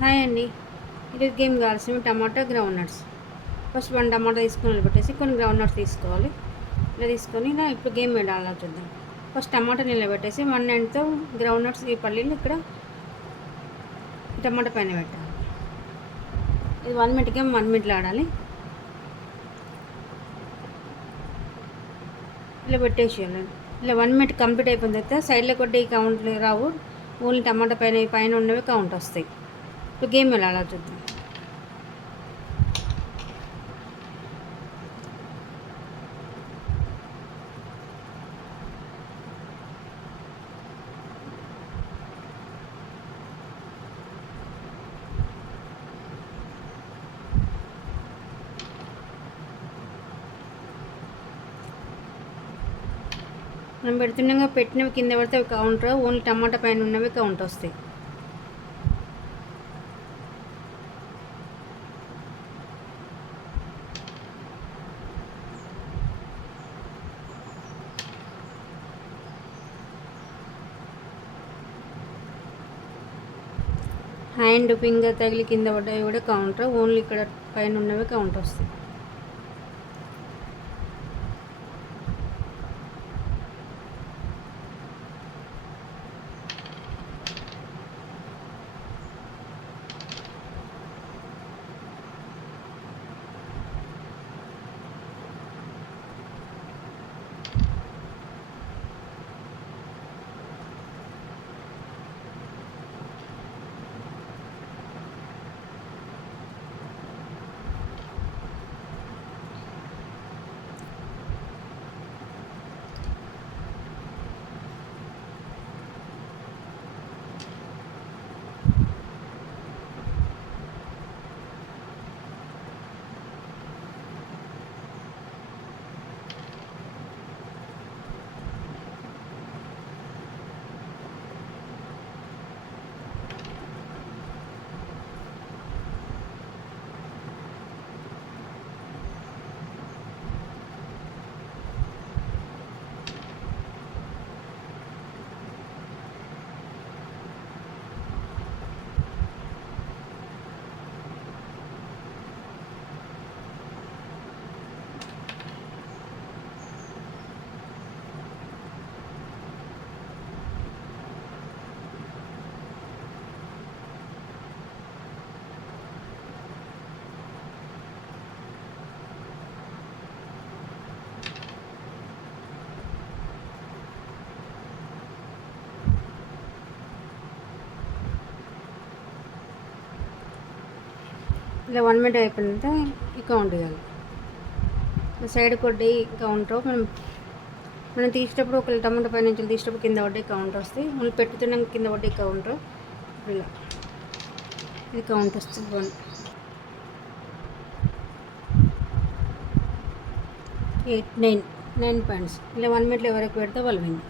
Hi అండి. ఈరోజు game కావాల్సినవి టమాటా, గ్రౌండ్ నట్స్. ఫస్ట్ 1 టమాటా తీసుకొని నిలబెట్టేసి కొన్ని గ్రౌండ్ నట్స్ తీసుకోవాలి. ఇలా తీసుకొని ఇప్పుడు గేమ్ ఎలా చూద్దాం. ఫస్ట్ టమాటా నిలబెట్టేసి 1 ఎండ్తో గ్రౌండ్ నట్స్ ఈ పల్లీలు ఇక్కడ ఈ టమాటా పైన పెట్టాలి. ఇది 1 మినిట్ గేమ్ 1 మినిట్లో ఆడాలి. ఇలా పెట్టేసేయాలి. ఇలా 1 మినిట్ కంప్లీట్ అయిపోయిన తర్వాత సైడ్లో కొట్టి కౌంట్ రావు, ఓన్లీ టమాటా పైన ఉన్నవి కౌంట్ వస్తాయి. ఇప్పుడు గేమ్ ఎలా చూద్దాం. మనం పెడుతుండగా పెట్టినవి కింద పడితే అవి కౌంట్ రావు, ఓన్లీ టమాటా పైన ఉన్నవి కౌంట్ వస్తాయి. హ్యాండ్ ఫింగర్ తగిలి కింద పడ్డవి కూడా కౌంట్ రావు, ఓన్లీ ఇక్కడ పైన ఉన్నవి కౌంట్ వస్తాయి. ఇలా 1 మినిట్ అయిపోయిన తర్వాత కౌంట్ చేయాలి. సైడ్ కొట్టి కౌంట్ మనం తీసేటప్పుడు ఒక టమాటా పైన నుంచి తీసేటప్పుడు కింద పడ్డే కౌంట్ వస్తాయి, మళ్ళీ పెట్టుతున్నాం కింద పడ్డే కౌంట్ ఇలా ఇది కౌంట్ వస్తుంది. 1 8 9 9 పాయింట్స్. ఇలా 1 మినిట్లో ఎవరికి పెడితే వాళ్ళు విన్.